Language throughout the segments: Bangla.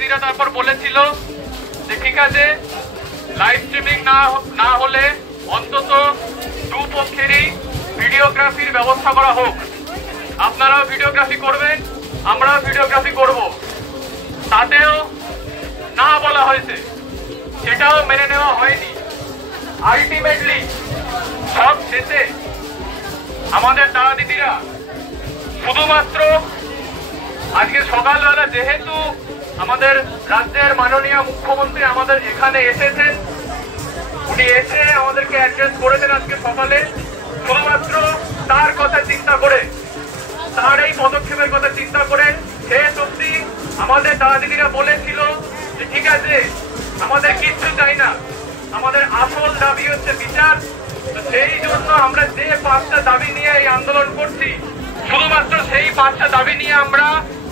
দিদিরা তারপর বলেছিল যে ঠিক আছে লাইভ স্ট্রিমিং না হলে অন্তত দুপক্ষেরই ভিডিওগ্রাফির ব্যবস্থা করা হোক। আপনারাও ভিডিওগ্রাফি করবেন, আমরাও ভিডিওগ্রাফি করব। তাতেও না বলা হয়েছে, সেটাও মেনে নেওয়া হয়নি। আলটিমেটলি সব শেষে আমাদের দাদা দিদিরা শুধুমাত্র আজকে সকালবেলা যেহেতু আমাদের রাজ্যের মাননীয় মুখ্যমন্ত্রী আমাদের এখানে এসেছেন, উনি এসে আমাদেরকে অ্যাড্রেস করেছেন আজকে সকালে, শুধুমাত্র তার কথা চিন্তা করে, তার এই পদক্ষেপের কথা চিন্তা করে শেষ অবধি আমাদের দাদা দিদিরা বলেছিল যে ঠিক আছে আমাদের কিচ্ছু চাই না, আমাদের আসল দাবি হচ্ছে বিচার। সেই জন্য আমরা যে 5টা দাবি নিয়ে এই আন্দোলন করছি, শুধুমাত্র সেই 5টা দাবি নিয়ে আমরা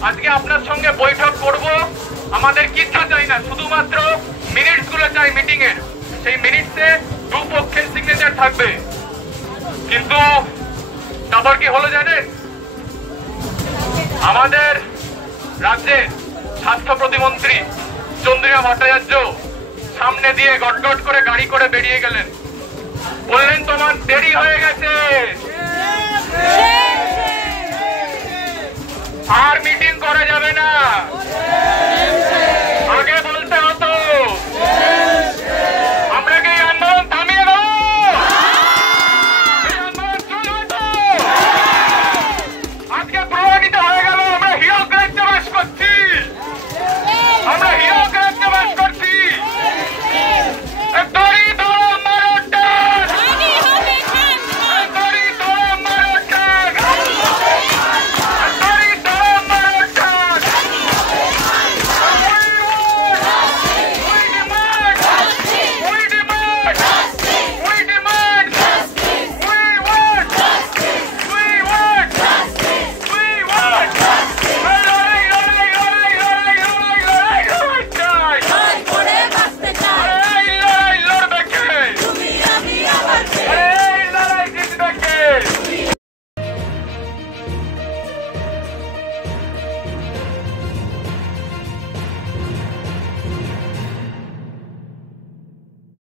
আজকে আপনার সঙ্গে বৈঠক করব। আমাদের কিচ্ছু চাই না, শুধুমাত্র মিনিটস গুলো চাই মিটিং এর। সেই মিনিটসে দুপক্ষের সিগনেচার থাকবে। কিন্তু তারপর কি হলো জানেন? আমাদের রাজ্যের স্বাস্থ্য প্রতিমন্ত্রী চন্দ্রিমা ভট্টাচার্য সামনে দিয়ে গটগট করে গাড়ি করে বেরিয়ে গেলেন, বললেন তোমার দেরি হয়ে গেছে, আর মিটিং করা যাবে না।